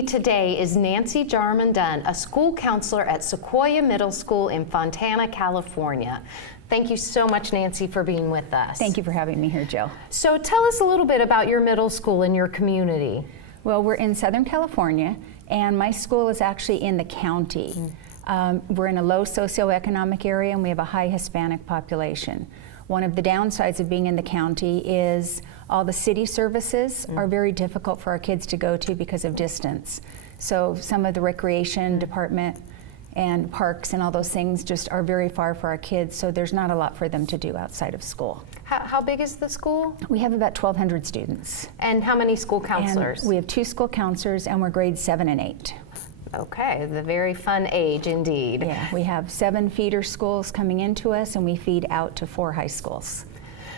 me today is Nancy Jarman Dunn, a school counselor at Sequoia Middle School in Fontana, California. Thank you so much, Nancy, for being with us. Thank you for having me here, Jill. So tell us a little bit about your middle school and your community. Well, we're in Southern California, and my school is actually in the county. We're in a low socioeconomic area, and we have a high Hispanic population. One of the downsides of being in the county is all the city services are very difficult for our kids to go to because of distance. So some of the recreation department and parks and all those things just are very far for our kids, so there's not a lot for them to do outside of school. How big is the school? We have about 1,200 students. And how many school counselors? And we have 2 school counselors, and we're grades 7 and 8. Okay, the very fun age indeed. Yeah, we have 7 feeder schools coming into us, and we feed out to 4 high schools.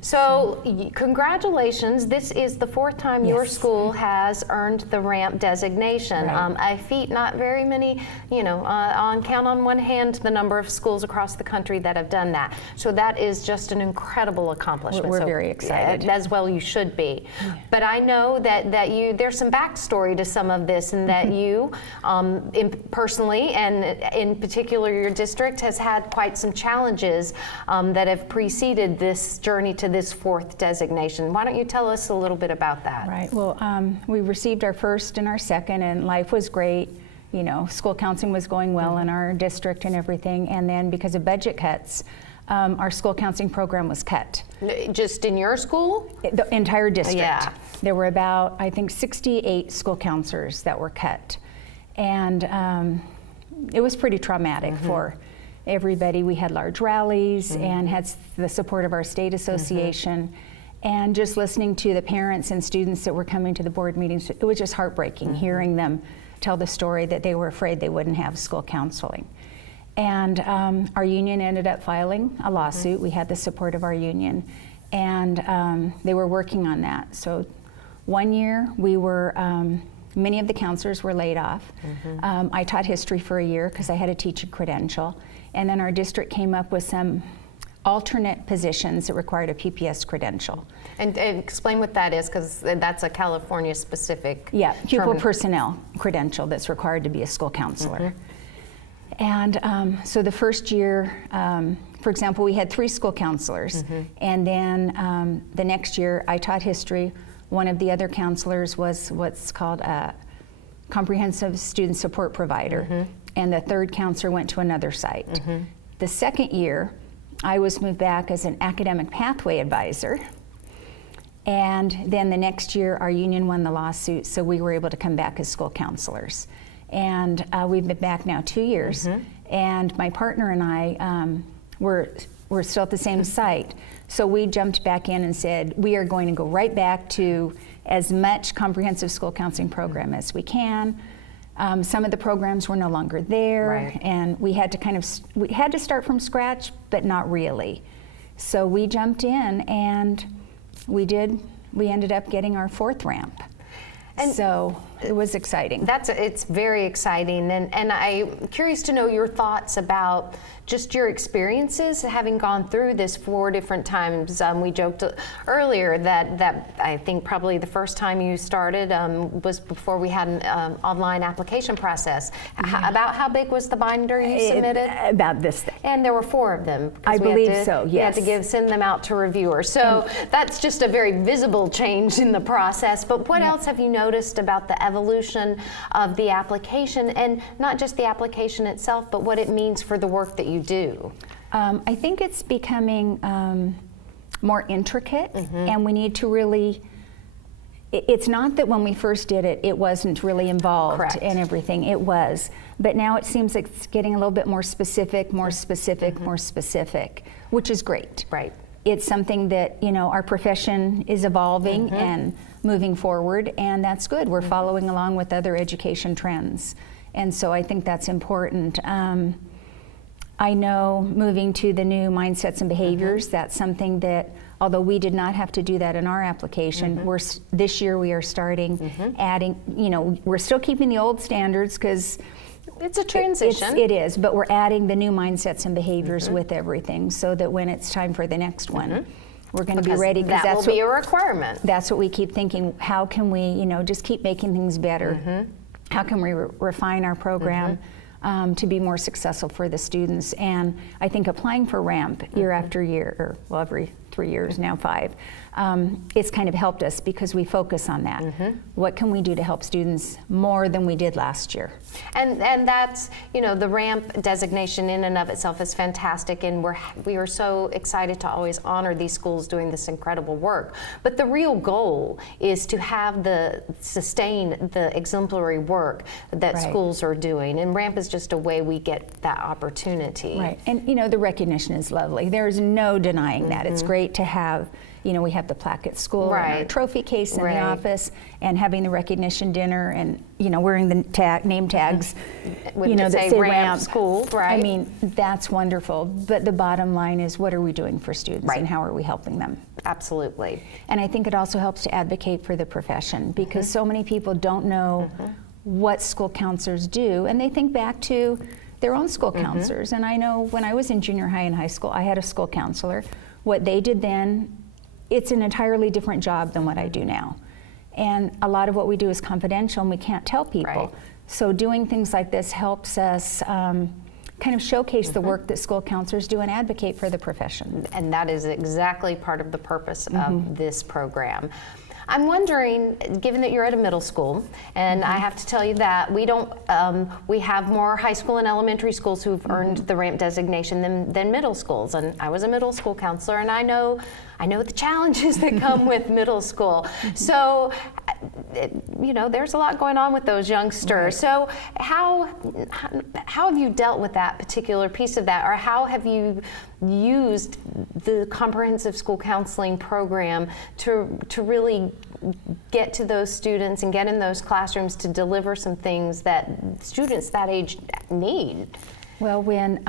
So congratulations, this is the 4th time your school has earned the RAMP designation. Right. I feet not very many, count on one hand the number of schools across the country that have done that. So that is just an incredible accomplishment. We're very excited. As well you should be. Yeah. But I know that there's some backstory to some of this, and that you personally, and in particular your district, has had quite some challenges that have preceded this journey to this 4th designation. Why don't you tell us a little bit about that? Right. Well, we received our 1st and our 2nd, and life was great. You know, school counseling was going well in our district and everything. And then because of budget cuts, our school counseling program was cut. Just in your school? The entire district. Yeah. There were about, I think, 68 school counselors that were cut. And it was pretty traumatic for everybody. We had large rallies and had the support of our state association. And just listening to the parents and students that were coming to the board meetings, it was just heartbreaking hearing them tell the story that they were afraid they wouldn't have school counseling. And our union ended up filing a lawsuit. We had the support of our union, and they were working on that. So one year we were, many of the counselors were laid off. I taught history for a year because I had a teacher credential. And then our district came up with some alternate positions that required a PPS credential. And explain what that is, because that's a California specific. Yeah, pupil personnel credential that's required to be a school counselor. And so the first year, for example, we had 3 school counselors. And then the next year I taught history. One of the other counselors was what's called a comprehensive student support provider. And the 3rd counselor went to another site. The 2nd year, I was moved back as an academic pathway advisor. And then the next year, our union won the lawsuit, so we were able to come back as school counselors. And we've been back now 2 years. And my partner and I, we're still at the same site. So we jumped back in and said, we are going to go right back to as much comprehensive school counseling program as we can. Some of the programs were no longer there, and we had to start from scratch, but not really. So we jumped in, and we ended up getting our 4th ramp. And so it was exciting. It's very exciting, and I'm curious to know your thoughts about just your experiences having gone through this 4 different times. We joked earlier that I think probably the first time you started was before we had an online application process. About how big was the binder you submitted? About this thing. And there were 4 of them. I believe so, yes. We had to send them out to reviewers. So that's just a very visible change in the process. But what else have you noticed about the evolution of the application, and not just the application itself, but what it means for the work that you do? I think it's becoming more intricate, and we need to really, it's not that when we first did it, it wasn't really involved in everything. It was. But now it seems like it's getting a little bit more specific, more specific, which is great. Right. It's something that, our profession is evolving and moving forward, and that's good. We're following along with other education trends. And so I think that's important. I know moving to the new mindsets and behaviors, that's something that, although we did not have to do that in our application, this year we are starting adding, we're still keeping the old standards because it's a transition. It is, but we're adding the new mindsets and behaviors with everything so that when it's time for the next one, we're going to be ready. That will be a requirement. That's what we keep thinking. How can we, just keep making things better? how can we refine our program to be more successful for the students. And I think applying for RAMP year after year, or well, every 3 years, now 5, it's kind of helped us because we focus on that. What can we do to help students more than we did last year? And that's, you know, the RAMP designation in and of itself is fantastic, and we are so excited to always honor these schools doing this incredible work. But the real goal is to have sustain the exemplary work that schools are doing, and RAMP is just a way we get that opportunity. Right, and you know, the recognition is lovely. There's no denying that. It's great to have, you know, we have the plaque at school and our trophy case in the office, and having the recognition dinner, and you know, wearing the name tags, you know, that say RAMP school. Right. I mean, that's wonderful. But the bottom line is, what are we doing for students, and how are we helping them? Absolutely. And I think it also helps to advocate for the profession, because so many people don't know what school counselors do, and they think back to their own school counselors. And I know when I was in junior high and high school, I had a school counselor. What they did then, it's an entirely different job than what I do now. And a lot of what we do is confidential, and we can't tell people. So doing things like this helps us kind of showcase the work that school counselors do and advocate for the profession. And that is exactly part of the purpose of this program. I'm wondering, given that you're at a middle school, and I have to tell you that we don't, we have more high school and elementary schools who've earned the RAMP designation than middle schools. And I was a middle school counselor, and I know the challenges that come with middle school. So, you know, there's a lot going on with those youngsters. So how have you dealt with that particular piece of that, or how have you used the comprehensive school counseling program to really get to those students and get in those classrooms to deliver some things that students that age need? Well, when,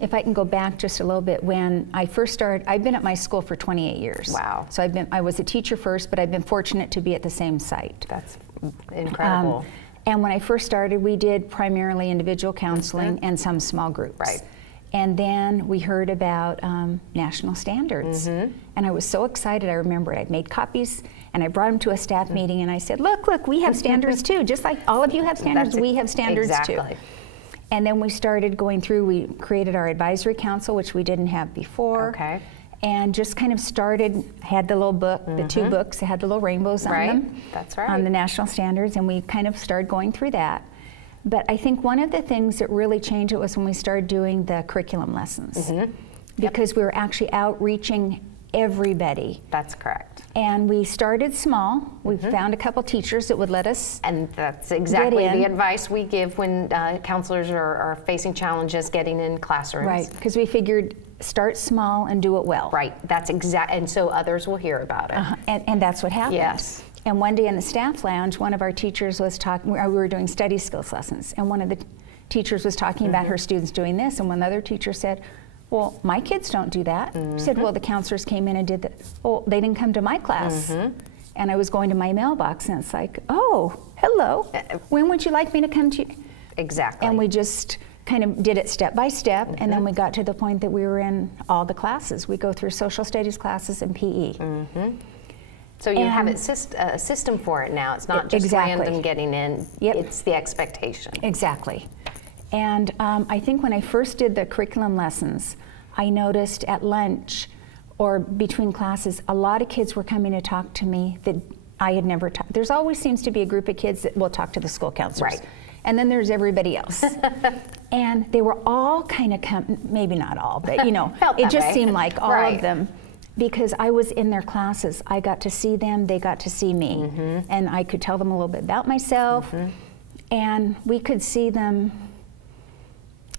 if I can go back just a little bit, when I first started, I've been at my school for 28 years. Wow. So I was a teacher first, but I've been fortunate to be at the same site. That's incredible. And when I first started, we did primarily individual counseling and some small groups. Right. And then we heard about national standards. And I was so excited. I remember I'd made copies, and I brought them to a staff meeting, and I said, look, we have standards too. Just like all of you have standards, we have standards too. And then we started going through, we created our advisory council, which we didn't have before. Okay. And just kind of started, had the little book, the 2 books, that had the little rainbows on them. That's right. On the national standards, and we kind of started going through that. But I think one of the things that really changed it was when we started doing the curriculum lessons. Because we were actually outreaching everybody. That's correct. And we started small. We found a couple teachers that would let us. And that's exactly the advice we give when counselors are facing challenges getting in classrooms. Right, because we figured start small and do it well. Right, that's and so others will hear about it. And that's what happened. Yes. And one day in the staff lounge, one of our teachers was talking, we were doing study skills lessons, and one of the teachers was talking about her students doing this, and one other teacher said, well, my kids don't do that. She said, well, the counselors came in and did that. Well, they didn't come to my class. And I was going to my mailbox, and it's like, oh, hello. When would you like me to come to you? Exactly. And we just kind of did it step by step, and then we got to the point that we were in all the classes. We go through social studies classes and PE. So you have a system for it now. It's not just random getting in. It's the expectation. Exactly. And I think when I first did the curriculum lessons, I noticed at lunch or between classes, a lot of kids were coming to talk to me that I had never talked. There's always seems to be a group of kids that will talk to the school counselors. Right. And then there's everybody else. And they were all kind of, maybe not all, but you know, it just seemed like all of them. Because I was in their classes. I got to see them, they got to see me. And I could tell them a little bit about myself. And we could see them,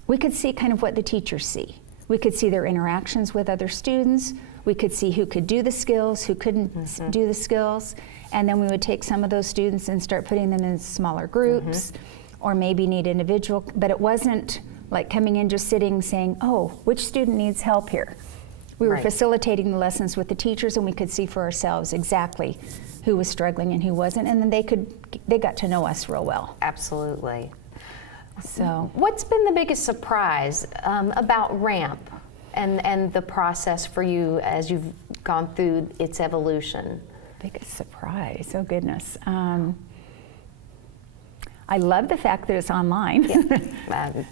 we could see kind of what the teachers see. We could see their interactions with other students. We could see who could do the skills, who couldn't do the skills. And then we would take some of those students and start putting them in smaller groups, or maybe need individual, but it wasn't like coming in just sitting saying, oh, which student needs help here? We were facilitating the lessons with the teachers, and we could see for ourselves exactly who was struggling and who wasn't, and then they got to know us real well. Absolutely. So, what's been the biggest surprise about RAMP and the process for you as you've gone through its evolution? Biggest surprise, oh goodness. I love the fact that it's online. Yeah.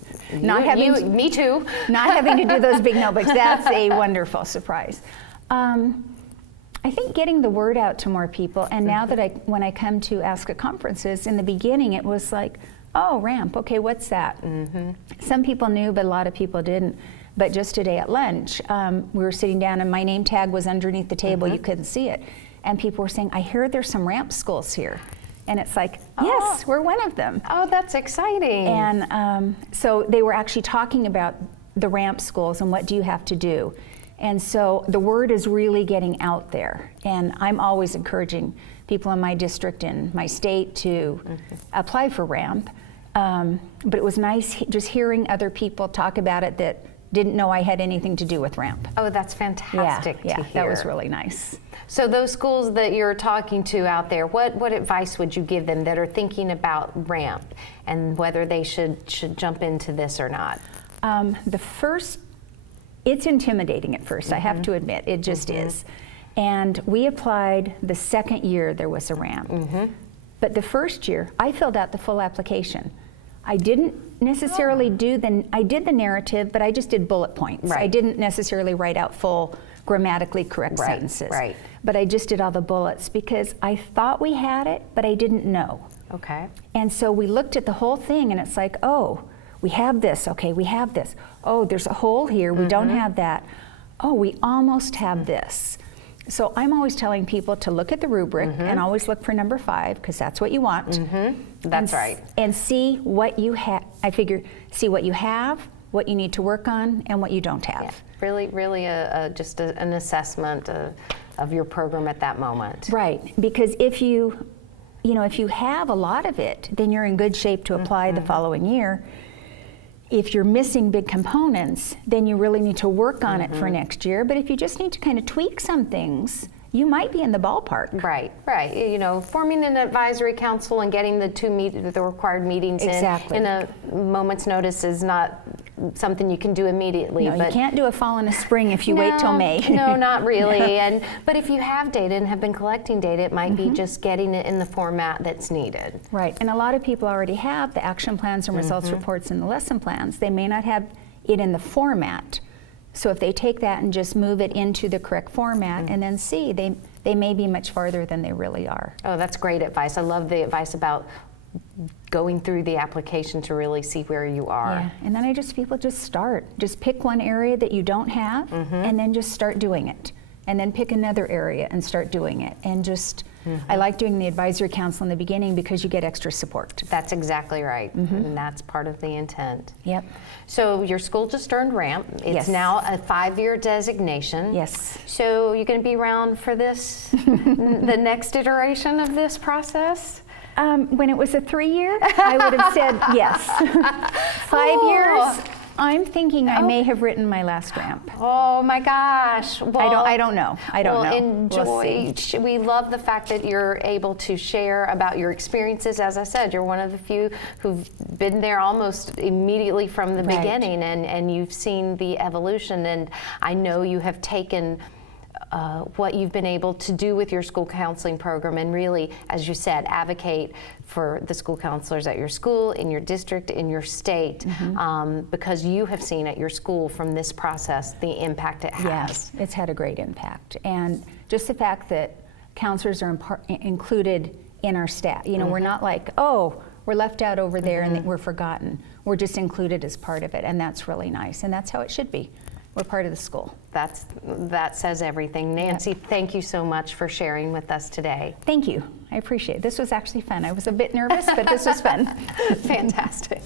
Me too. Not having to do those big notebooks. That's a wonderful surprise. I think getting the word out to more people, and now that when I come to ASCA conferences, in the beginning it was like, oh, ramp, okay, what's that? Some people knew, but a lot of people didn't. But just today at lunch, we were sitting down and my name tag was underneath the table, you couldn't see it. And people were saying, I hear there's some ramp schools here. And it's like, yes, we're one of them. Oh, that's exciting. And so they were actually talking about the ramp schools and what do you have to do. And so the word is really getting out there. And I'm always encouraging people in my district and my state to apply for ramp. But it was nice just hearing other people talk about it that didn't know I had anything to do with ramp. Oh, that's fantastic to hear. That was really nice. So those schools that you're talking to out there, what advice would you give them that are thinking about ramp and whether they should jump into this or not? It's intimidating at first, I have to admit, it just is. And we applied the second year there was a ramp. But the first year, I filled out the full application. I didn't necessarily I did the narrative, but I just did bullet points. I didn't necessarily write out full grammatically correct sentences. But I just did all the bullets because I thought we had it, but I didn't know. Okay. And so we looked at the whole thing and it's like, oh, we have this, okay, we have this. Oh, there's a hole here, we don't have that. Oh, we almost have this. So I'm always telling people to look at the rubric and always look for number 5 because that's what you want. That's right. And see what you have. I figure, see what you have, what you need to work on, and what you don't have. Yeah. Really, really just an assessment of your program at that moment. Right, because if you have a lot of it, then you're in good shape to apply the following year. If you're missing big components, then you really need to work on it for next year. But if you just need to kind of tweak some things, you might be in the ballpark. Right. You know, forming an advisory council and getting the required meetings in a moment's notice is not something you can do immediately. No, you can't do a fall and a spring if you wait till May. No, not really. But if you have data and have been collecting data, it might be just getting it in the format that's needed. Right, and a lot of people already have the action plans and results reports and the lesson plans. They may not have it in the format. So if they take that and just move it into the correct format and then see, they may be much farther than they really are. Oh, that's great advice. I love the advice about going through the application to really see where you are. Yeah, and then people just start. Just pick one area that you don't have and then just start doing it. And then pick another area and start doing it. And just, I like doing the advisory council in the beginning because you get extra support. That's exactly right. And that's part of the intent. Yep. So your school just earned ramp. It's now a 5-year designation. Yes. So you're going to be around for this, the next iteration of this process? When it was a 3-year, I would have said yes. 5 years, I'm thinking I may have written my last ramp. Oh my gosh. Well, I don't know. I don't know. Enjoy. We love the fact that you're able to share about your experiences. As I said, you're one of the few who've been there almost immediately from the beginning, and you've seen the evolution. And I know you have taken what you've been able to do with your school counseling program and really, as you said, advocate for the school counselors at your school, in your district, in your state, because you have seen at your school from this process the impact it has. Yes, it's had a great impact. And just the fact that counselors are included in our staff. You know, we're not like, oh, we're left out over there and we're forgotten. We're just included as part of it, and that's really nice, and that's how it should be. We're part of the school. That says everything. Nancy, thank you so much for sharing with us today. Thank you. I appreciate it. This was actually fun. I was a bit nervous, but this was fun. Fantastic.